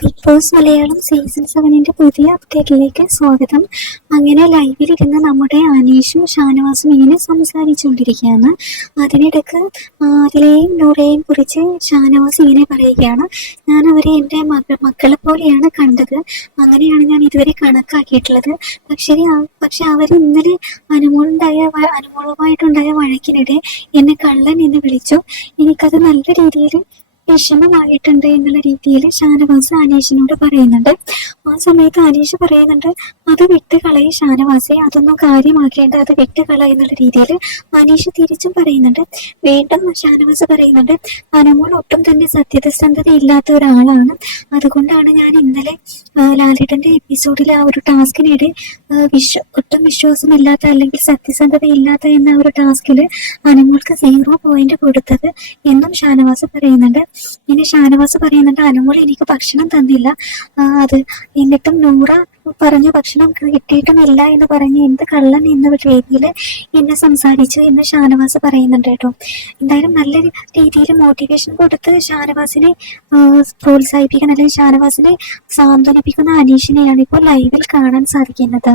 Big boss Malayalam season സെവനിന്റെ പുതിയ അപ്ഡേറ്റിലേക്ക് സ്വാഗതം. അങ്ങനെ ലൈവിലിരുന്ന് നമ്മുടെ അനീഷും ഷാനവാസും ഇങ്ങനെ സംസാരിച്ചുകൊണ്ടിരിക്കുകയാണ്. അതിനിടക്ക് അതിലെയും നൂറേയും കുറിച്ച് ഷാനവാസ് ഇങ്ങനെ പറയുകയാണ് ഞാൻ അവരെ എന്റെ മക മക്കളെ പോലെയാണ് കണ്ടത്. അങ്ങനെയാണ് ഞാൻ ഇതുവരെ കണക്കാക്കിയിട്ടുള്ളത്. പക്ഷേ പക്ഷെ അവർ ഇന്നലെ അനുമോളുണ്ടായ അനുമോളുമായിട്ടുണ്ടായ വഴക്കിനിടെ എന്നെ കള്ളൻ എന്ന് വിളിച്ചു. എനിക്കത് നല്ല രീതിയിൽ വിഷമമായിട്ടുണ്ട് എന്നുള്ള രീതിയിൽ ഷാനവാസ് അനീഷിനോട് പറയുന്നുണ്ട്. ആ സമയത്ത് അനീഷ് പറയുന്നുണ്ട് അത് വിട്ട് കളയും ഷാനവാസെ അതൊന്നും കാര്യമാക്കേണ്ട അത് വിട്ട് കള എന്നുള്ള രീതിയിൽ അനീഷ് തിരിച്ചും പറയുന്നുണ്ട്. വീണ്ടും ഷാനവാസ് പറയുന്നുണ്ട് അനമോൾ ഒട്ടും തന്നെ സത്യസന്ധത ഇല്ലാത്ത ഒരാളാണ്. അതുകൊണ്ടാണ് ഞാൻ ഇന്നലെ ലാലിടന്റെ എപ്പിസോഡിൽ ആ ഒരു ടാസ്കിനിടെ വിശ്വ ഒട്ടും വിശ്വാസമില്ലാത്ത അല്ലെങ്കിൽ സത്യസന്ധത ഇല്ലാത്ത എന്ന ഒരു ടാസ്കിൽ അനുമോൾക്ക് സീറോ പോയിന്റ് കൊടുത്തത് എന്നും ഷാനവാസ് പറയുന്നുണ്ട്. ഇനി ഷാനവാസ് പറയുന്നുണ്ട് അനുമോൾ എനിക്ക് ഭക്ഷണം തന്നില്ല. അത് എന്നിട്ടും നൂറ പറഞ്ഞ ഭക്ഷണം കിട്ടിയിട്ടുമില്ല എന്ന് പറഞ്ഞ് എന്ത് കള്ളൻ എന്ന രീതിയിൽ എന്നെ സംസാരിച്ചു എന്ന് ഷാനവാസ് പറയുന്നുണ്ട് കേട്ടോ. എന്തായാലും നല്ല രീതിയിൽ മോട്ടിവേഷൻ കൊടുത്ത് ഷാനവാസിനെ പ്രോത്സാഹിപ്പിക്കുന്ന അല്ലെങ്കിൽ ഷാനവാസിനെ സാന്ത്വനിപ്പിക്കുന്ന അനീഷിനെയാണ് ഇപ്പോൾ ലൈവിൽ കാണാൻ സാധിക്കുന്നത്.